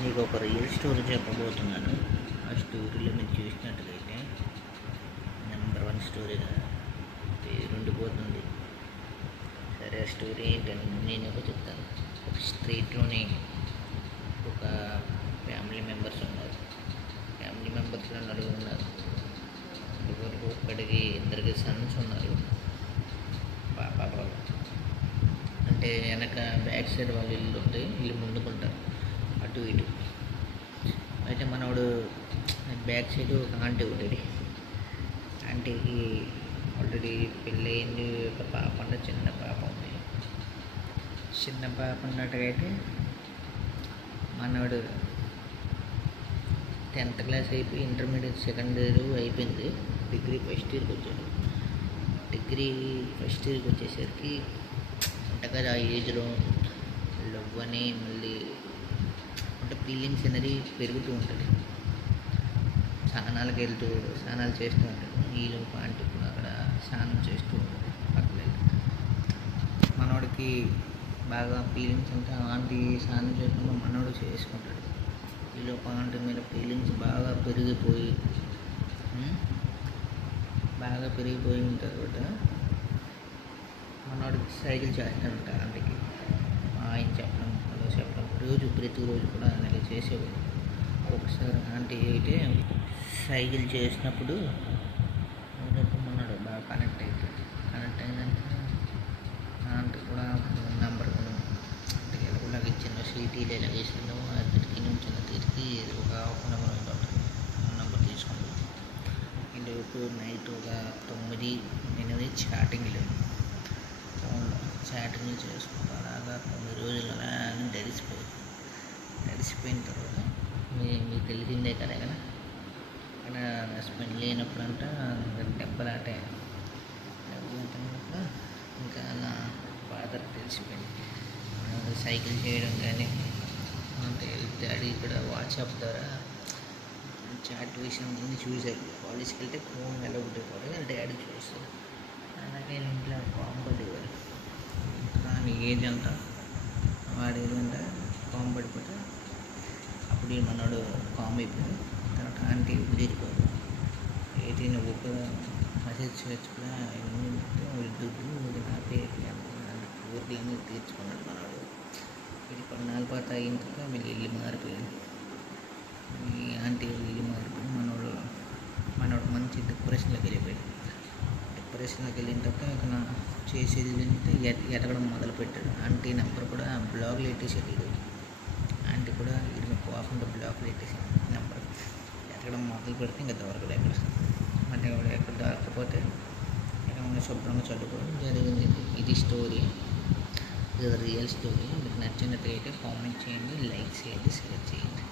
మీకు ఒక real story చెప్పబోతున్నాను. ఆ స్టోరీలో మీరు చూసినట్లయితే నెంబర్ వన్ స్టోరీగా పేరుండిపోతుంది సరే ఆ స్టోరీ ఏంటని నేను ఒక చెప్తాను. ఒక స్ట్రీట్లోని ఒక ఫ్యామిలీ మెంబర్స్ ఉన్నారు. ఫ్యామిలీ మెంబర్స్లో నలుగురు ఉన్నారు. నలుగురు ఒక్కడికి ఇద్దరికి సన్స్ ఉన్నారు. పాప బాబు. అంటే వెనక బ్యాక్ సైడ్ వాళ్ళు ఇల్లు ఉంటాయి ఇల్లు ముందుకుంటారు. అటు ఇటు. అయితే మనోడు బ్యాక్ సైడ్ ఒక ఆంటీ ఉండేది. ఆంటీకి ఆల్రెడీ పెళ్ళయింది ఒక పాప ఉంది చిన్న పాప ఉంది. చిన్న పాప ఉన్నట్టుగైతే మనోడు టెన్త్ క్లాస్ అయిపోయి ఇంటర్మీడియట్ సెకండ్ ఇయర్ అయిపోయింది. డిగ్రీ ఫస్ట్ ఇయర్కి వచ్చాడు. డిగ్రీ ఫస్ట్ ఇయర్కి వచ్చేసరికి అంతగా ఆ ఏజ్లో లవ్ అని మళ్ళీ అంటే ఫీలింగ్స్ అనేది పెరుగుతూ ఉంటుంది. స్నానాలకు వెళ్తూ స్నానాలు చేస్తూ ఉంటాడు నీళ్ళు పాంటి అక్కడ స్నానం చేస్తూ ఉంటాడు పక్కన మనోడికి బాగా ఫీలింగ్స్ అంటే ఆంటీ స్నానం చేసినప్పుడు మనోడు చేసుకుంటాడు. ఈలో ఆంటీ మీద ఫీలింగ్స్ బాగా పెరిగిపోయి బాగా పెరిగిపోయి తర్వాత మనోడికి సైకిల్ చేస్తాడంట ఆంటీకి. ఆయన మా ఆయన చెప్పడం రోజు ప్రతిరోజు కూడా అలాగే చేసేవాడు ఒకసారి ఆంటీ అయితే సైకిల్ చేసినప్పుడు ఉన్నాడు బాగా కనెక్ట్ అయిపోయింది. కనెక్ట్ అయిందంటే ఆంటీ కూడా నెంబర్ అంటే ఎలాగోలాగా ఇచ్చిందో సిటీలో ఎలా చేసిందో తిరిగి నుంచి తిరిగి ఒక నెంబర్ ఉంటుంది నెంబర్ తీసుకుంటాం ఇప్పుడు నైట్ ఒక తొమ్మిది ఎనిమిది చాటింగ్లు ఫోన్లో చాటింగ్లు చేసుకుంటూ అలాగా తొమ్మిది రోజులు అలా గడిచిపోయి గడిచిపోయిన తర్వాత మీ మీకు తెలిసిందే కదా కదా. అక్కడ హస్బెండ్ లేనప్పుడంట దెబ్బలాటే. దెబ్బలాటప్పుడు ఇంకా నా ఫాదర్ తెలిసిపోయింది. సైకిల్ చేయడం కానీ అంటే డాడీ ఇక్కడ వాట్సాప్ ద్వారా చాట్ విషయం అన్ని చూశారు కాలేజ్కి వెళ్తే ఫోన్ ఎలా ఉండేవారు డాడీ చూస్తారు అలాగే ఇంట్లో పాము కానీ ఏజ్ అంట వాడు ఏదంటే కాంపడిపోతే పడిపోతే అప్పుడు ఈ మనోడు పాము అయిపోయాడు తర్వాత ఆంటీ ఉదిరిపోయాడు ఏంటి నువ్వు ఒక మెసేజ్ చేయొచ్చు కూడా ఇవన్నీ దుడ్డు ఇది నా పేరు ఊరికలన్నీ తీర్చుకున్నాడు మనోడు? ఇది కొన్నాళ్ళ పాత అయిన తర్వాత మళ్ళీ ఇల్లు మారిపోయింది. ఈ ఆంటీ ఇల్లు మారిపోయి మనోడు మనోడు మంచి డిప్రెషన్లోకి వెళ్ళిపోయాడు. డిప్రెషన్లోకి వెళ్ళిన తర్వాత ఇక చేసేది ఏంటంటే ఎత ఎతకడం మొదలుపెట్టాడు. ఆంటీ నెంబర్ కూడా బ్లాగ్లో ఎట్టేసేటాడు ఇది కూడా ఇది కోపంతో బ్లాక్ పెట్టేసి నెంబర్ ఎక్కడ మొదలు పెడితే ఇంకా దొరకదు ఎక్కడ అంటే వాడు ఎక్కడ దొరకకపోతే ఇక్కడ శుభ్రంగా చదువుకోవడం జరిగింది. ఇది స్టోరీ ఇది రియల్ స్టోరీ మీకు నచ్చినట్లయితే కామెంట్ చేయండి లైక్ చేయండి షేర్ చేయండి.